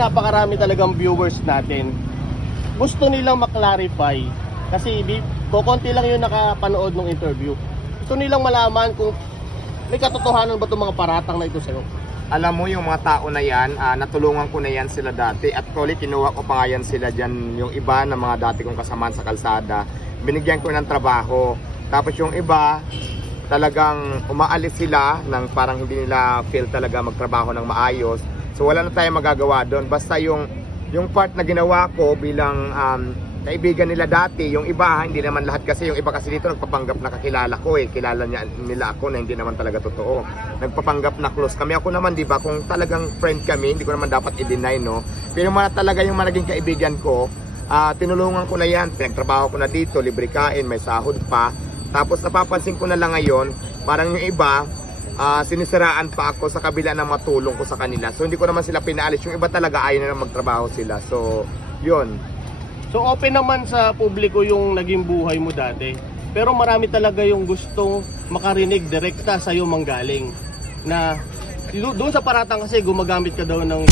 napakarami talagang viewers natin. Gusto nilang maklarify kasi di, kukunti lang yung nakapanood ng interview. Gusto nilang malaman kung may katotohanan ba itong mga paratang na ito sa'yo. Alam mo yung mga tao na yan, ah, natulungan ko na yan sila dati at actually kinuha ko pa nga yan sila dyan yung iba na mga dati kong kasamaan sa kalsada. Binigyan ko ng trabaho. Tapos yung iba, talagang umaalis sila ng parang hindi nila feel talaga magtrabaho ng maayos. So wala na tayong magagawa doon. Basta yung yung part na ginawa ko bilang um, kaibigan nila dati, yung iba, hindi naman lahat kasi, yung iba kasi dito nagpapanggap na kakilala ko eh, kilala niya, nila ako na hindi naman talaga totoo. Nagpapanggap na close kami. Ako naman, di ba, kung talagang friend kami, hindi ko naman dapat i-deny, no? Pero mga talaga yung mga kaibigan ko, ah, tinulungan ko na yan, pinagtrabaho ko na dito, libre kain, may sahod pa. Tapos napapansin ko na lang ngayon, parang yung iba, ah, sinisiraan pa ako sa kabila ng matulong ko sa kanila. So hindi ko naman sila pinaalis. Yung iba talaga ayaw na lang magtrabaho sila. So, yun. So open naman sa publiko yung naging buhay mo dati. Pero marami talaga yung gustong makarinig direkta sa iyo manggaling na do- doon sa paratang kasi gumagamit ka daw ng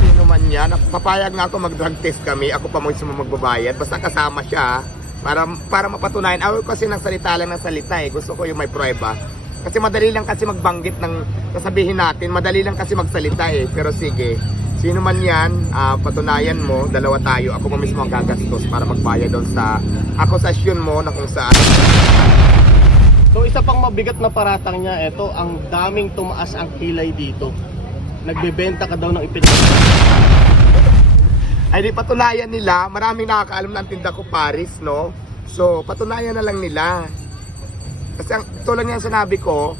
Sino man yan, papayag nga ako mag-drug test kami, ako pa mismo magbabayad, basta kasama siya para para mapatunayan. Ako kasi ng salita lang ng salita eh, gusto ko yung may prueba. Kasi madali lang kasi magbanggit ng sasabihin natin, madali lang kasi magsalita eh, pero sige. Sino man yan, ah, patunayan mo, dalawa tayo, ako mo mismo ang gagastos para magbayad doon sa akusasyon mo na kung saan. So isa pang mabigat na paratang niya, ito ang daming tumaas ang kilay dito. Nagbebenta ka daw ng ipin. Ay di patunayan nila, maraming nakakaalam na ang tinda ko Paris, no? So, patunayan na lang nila. Kasi ang tulad nga sinabi ko,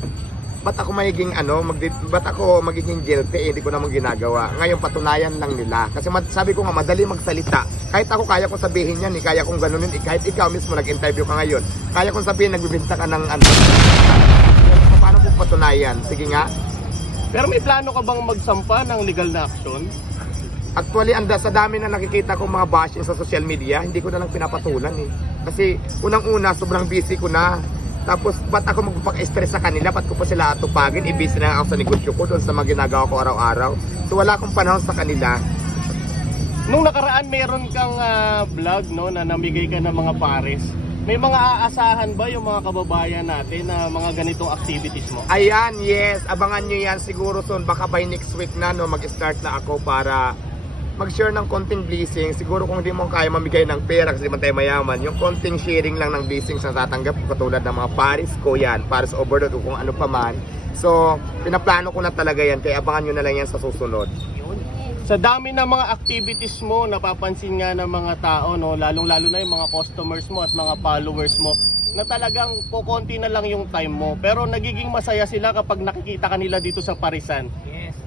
ba't ako magiging ano, mag, ba't ako magiging guilty, eh, hindi ko naman ginagawa. Ngayon, patunayan lang nila. Kasi mad- sabi ko nga, madali magsalita. Kahit ako, kaya ko sabihin yan, eh, kaya kong ganunin, eh, kahit ikaw mismo nag-interview ka ngayon, kaya kong sabihin, nagbibinta ka ng ano. Paano mo patunayan? Sige nga. Pero may plano ka bang magsampa ng legal na aksyon? Actually, anda sa dami na nakikita kong mga bashing sa social media, hindi ko na lang pinapatulan eh. Kasi unang-una, sobrang busy ko na. Tapos, ba't ako magpapaka-stress sa kanila? Ba't ko pa sila atupagin? I-busy na ako sa negosyo ko doon sa mga ginagawa ko araw-araw. So, wala akong panahon sa kanila. Nung nakaraan meron kang ah, vlog no na namigay ka ng mga pares. May mga aasahan ba yung mga kababayan natin na mga ganitong activities mo? Ayan, yes. Abangan nyo yan siguro soon. Baka by next week na, no, mag-start na ako para mag-share ng konting blessing. Siguro kung hindi mo kaya mamigay ng pera kasi di man tayo mayaman, yung konting sharing lang ng blessings na tatanggap ko katulad ng mga Paris ko yan, Paris overload o kung ano pa man. So, pinaplano ko na talaga yan, kaya abangan nyo na lang yan sa susunod. Sa dami ng mga activities mo, napapansin nga ng mga tao, no, lalong-lalo na yung mga customers mo at mga followers mo, na talagang kukonti na lang yung time mo. Pero nagiging masaya sila kapag nakikita kanila dito sa Parisan.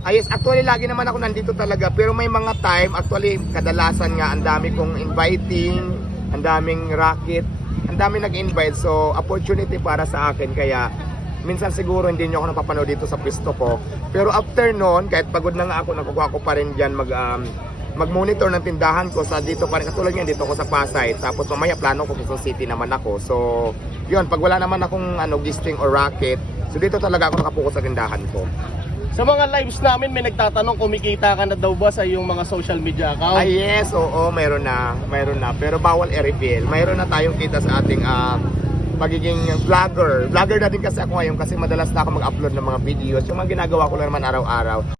Ayos, actually lagi naman ako nandito talaga pero may mga time, actually kadalasan nga ang dami kong inviting, ang daming racket, ang dami nag-invite so opportunity para sa akin kaya minsan siguro hindi nyo ako napapanood dito sa pisto ko. Pero after noon, kahit pagod na nga ako, nakukuha ko pa rin dyan mag, um, mag-monitor ng tindahan ko sa dito pa rin, katulad nga dito ako sa Pasay. Tapos mamaya plano ko Quezon City naman ako. So yun, pag wala naman akong ano, gisting or racket so dito talaga ako nakapokus sa tindahan ko Sa mga lives namin, may nagtatanong kumikita ka na daw ba sa iyong mga social media account? Ah, yes, oo, mayroon na, mayroon na. Pero bawal i-reveal. Mayroon na tayong kita sa ating ah, magiging vlogger. Vlogger na din kasi ako ngayon kasi madalas na ako mag-upload ng mga videos. Yung mga ginagawa ko lang naman araw-araw.